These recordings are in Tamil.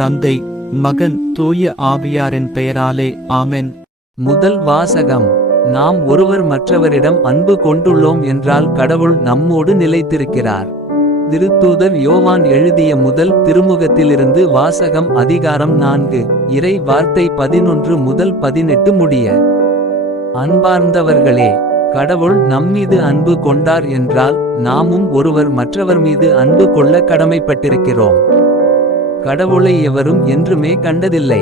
தந்தை, மகன், தூய ஆவியாரின் பெயராலே ஆமென். முதல் வாசகம். நாம் ஒருவர் மற்றவரிடம் அன்பு கொண்டுள்ளோம் என்றால் கடவுள் நம்மோடு நிலைத்திருக்கிறார். திருத்தூதர் யோவான் எழுதிய முதல் திருமுகத்திலிருந்து வாசகம். அதிகாரம் 4. இறை வார்த்தை 11 முதல் 18 முடிய. அன்பார்ந்தவர்களே, கடவுள் நம்மீது அன்பு கொண்டார் என்றால் நாமும் ஒருவர் மற்றவர் மீது அன்பு கொள்ள கடமைப்பட்டிருக்கிறோம். கடவுளை எவரும் என்றுமே கண்டதில்லை.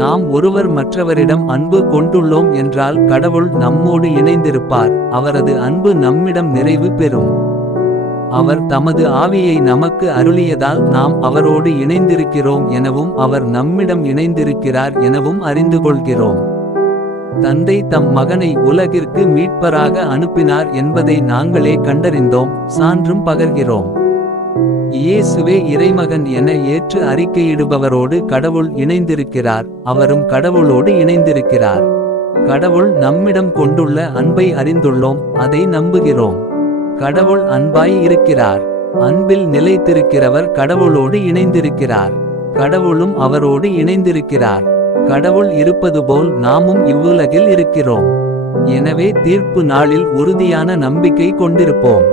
நாம் ஒருவர் மற்றவரிடம் அன்பு கொண்டுள்ளோம் என்றால் கடவுள் நம்மோடு இணைந்திருப்பார். அவரது அன்பு நம்மிடம் நிறைவு பெறும். அவர் தமது ஆவியை நமக்கு அருளியதால் நாம் அவரோடு இணைந்திருக்கிறோம் எனவும் அவர் நம்மிடம் இணைந்திருக்கிறார் எனவும் அறிந்து கொள்கிறோம். தந்தை தம் மகனை உலகிற்கு மீட்பராக அனுப்பினார் என்பதை நாங்களே கண்டறிந்தோம், சான்றும் பகர்கிறோம். இயேசுவே இறைமகன் என ஏற்று அறிக்கையிடுபவரோடு கடவுள் இணைந்திருக்கிறார், அவரும் கடவுளோடு இணைந்திருக்கிறார். கடவுள் நம்மிடம் கொண்டுள்ள அன்பை அறிந்துள்ளோம், அதை நம்புகிறோம். கடவுள் அன்பாய் இருக்கிறார். அன்பில் நிலைத்திருக்கிறவர் கடவுளோடு இணைந்திருக்கிறார். கடவுளும் அவரோடு இணைந்திருக்கிறார். கடவுள் இருப்பது போல் நாமும் இவ்வுலகில் இருக்கிறோம். எனவே தீர்ப்பு நாளில் உறுதியான நம்பிக்கை கொண்டிருப்போம்.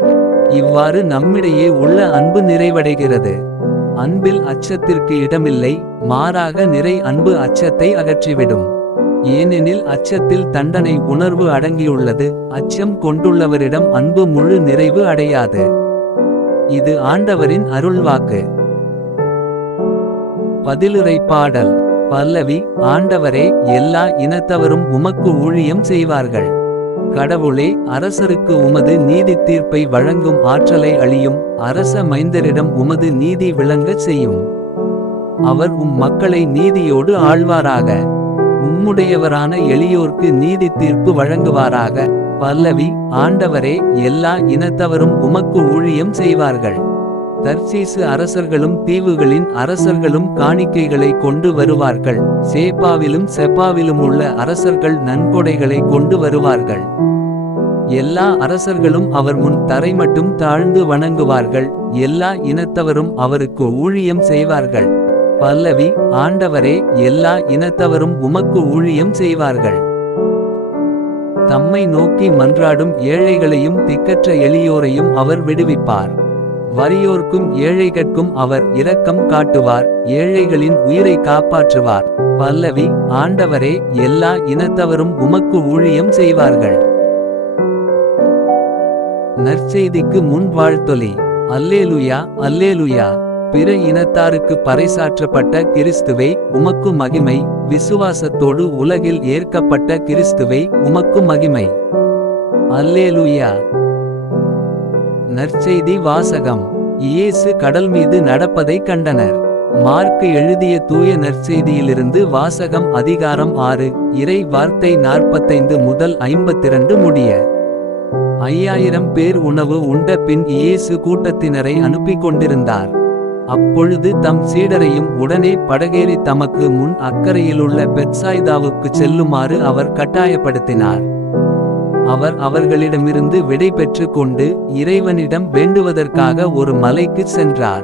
இவ்வாறு நம்மிடையே உள்ள அன்பு நிறைவடைகிறது. அன்பில் அச்சத்திற்கு இடமில்லை, மாறாக நிறை அன்பு அச்சத்தை அகற்றிவிடும். ஏனெனில் அச்சத்தில் தண்டனை உணர்வு அடங்கியுள்ளது. அச்சம் கொண்டுள்ளவரிடம் அன்பு முழு நிறைவு அடையாது. இது ஆண்டவரின் அருள்வாக்கு. பதிலுரை பாடல். பல்லவி. ஆண்டவரே, எல்லா இனத்தவரும் உமக்கு ஊழியம் செய்வார்கள். கடவுளே, அரசருக்கு உமது நீதி தீர்ப்பை வழங்கும் ஆற்றலை அளியும். அரச மைந்தரிடம் உமது நீதி விளங்கச் செய்யும். அவர் மக்களை நீதியோடு ஆழ்வாராக. உம்முடையவரான எளியோர்க்கு நீதி தீர்ப்பு வழங்குவாராக. பல்லவி. ஆண்டவரே, எல்லா இனத்தவரும் உமக்கு ஊழியம் செய்வார்கள். தர்சீசு அரசர்களும் தீவுகளின் அரசர்களும் காணிக்கைகளை கொண்டு வருவார்கள். சேப்பாவிலும் செப்பாவிலும் உள்ள அரசர்கள் நன்கொடைகளை கொண்டு வருவார்கள். எல்லா அரசர்களும் அவர் முன் தரைமட்டும் தாழ்ந்து வணங்குவார்கள். எல்லா இனத்தவரும் அவருக்கு ஊழியம் செய்வார்கள். பல்லவி. ஆண்டவரே, எல்லா இனத்தவரும் உமக்கு ஊழியம் செய்வார்கள். தம்மை நோக்கி மன்றாடும் ஏழைகளையும் திக்கற்ற எளியோரையும் அவர் விடுவிப்பார். வறியோர்க்கும் ஏழைகட்கும் அவர் இரக்கம் காட்டுவார். ஏழைகளின் உயிரை காப்பாற்றுவார். பல்லவி. ஆண்டவரே, எல்லா இனத்தவரும் உமக்கு ஊழியம் செய்வார்கள். நற்செய்திக்கு முன் வாழ்த்தொலி. அல்லேலுயா, அல்லேலுயா. பிற இனத்தாருக்கு பறைசாற்றப்பட்ட கிறிஸ்துவே, உமக்கு மகிமை. விசுவாசத்தோடு உலகில் ஏற்கப்பட்ட கிறிஸ்துவே, உமக்கு மகிமை. அல்லேலுயா. நற்செய்தி வாசகம். இயேசு கடல் மீது நடப்பதை கண்டனர். மார்க்கு எழுதிய தூய நற்செய்தியிலிருந்து வாசகம். அதிகாரம் 6. இறை வார்த்தை 45 முதல் 52 முடிய. 5000 பேர் உணவு உண்ட பின் இயேசு கூட்டத்தினரை அனுப்பிக் கொண்டிருந்தார். அப்பொழுது தம் சீடரையும் உடனே படகேறி தமக்கு முன் அக்கறையிலுள்ள பெத்சாய்தாவுக்கு செல்லுமாறு அவர் கட்டாயப்படுத்தினார். அவர் அவர்களிடமிருந்து விடை பெற்று கொண்டு இறைவனிடம் வேண்டுவதற்காக ஒரு மலைக்கு சென்றார்.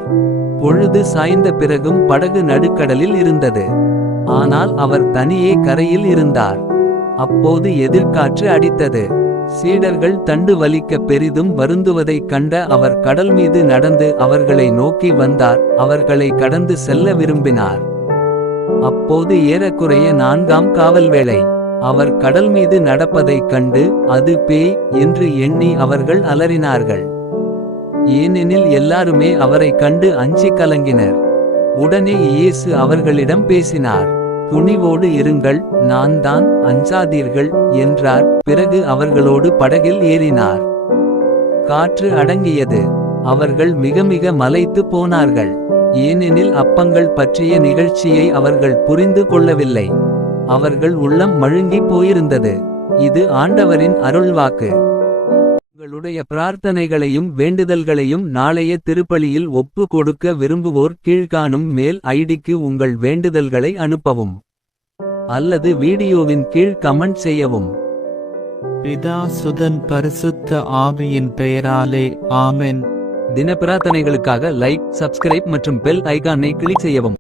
பொழுது சாய்ந்த பிறகும் படகு நடுக்கடலில் இருந்தது. ஆனால் அவர் தனியே கரையில் இருந்தார். அப்போது எதிர்காற்று அடித்தது. சீடர்கள் தண்டு வலிக்க பெரிதும் வருந்துவதைக் கண்ட அவர் கடல் மீது நடந்து அவர்களை நோக்கி வந்தார். அவர்களை கடந்து செல்ல விரும்பினார். அப்போது ஏறக்குறைய 4ஆம் காவல் வேளை. அவர் கடல் மீது நடப்பதைக் கண்டு அது பேய் என்று எண்ணி அவர்கள் அலறினார்கள். ஏனெனில் எல்லாருமே அவரை கண்டு அஞ்சி கலங்கினர். உடனே இயேசு அவர்களிடம் பேசினார். துணிவோடு இருங்கள், நான் தான், அஞ்சாதீர்கள் என்றார். பிறகு அவர்களோடு படகில் ஏறினார். காற்று அடங்கியது. அவர்கள் மிக மிக மலைத்து போனார்கள். ஏனெனில் அப்பங்கள் பற்றிய நிகழ்ச்சியை அவர்கள் புரிந்து கொள்ளவில்லை. அவர்கள் உள்ளம் மழுங்கி போயிருந்தது. இது ஆண்டவரின் அருள்வாக்கு. உங்களுடைய பிரார்த்தனைகளையும் வேண்டுதல்களையும் நாளைய திருப்பலியில் ஒப்பு கொடுக்க விரும்புவோர் கீழ்காணும் மெயில் ஐடிக்கு உங்கள் வேண்டுதல்களை அனுப்பவும். அல்லது வீடியோவின் கீழ் கமெண்ட் செய்யவும். பிதா சுதன் பரிசுத்த ஆவியின் பெயராலே ஆமென். தின பிரார்த்தனைகளுக்காக லைக், சப்ஸ்கிரைப் மற்றும் பெல் ஐகானை கிளிக் செய்யவும்.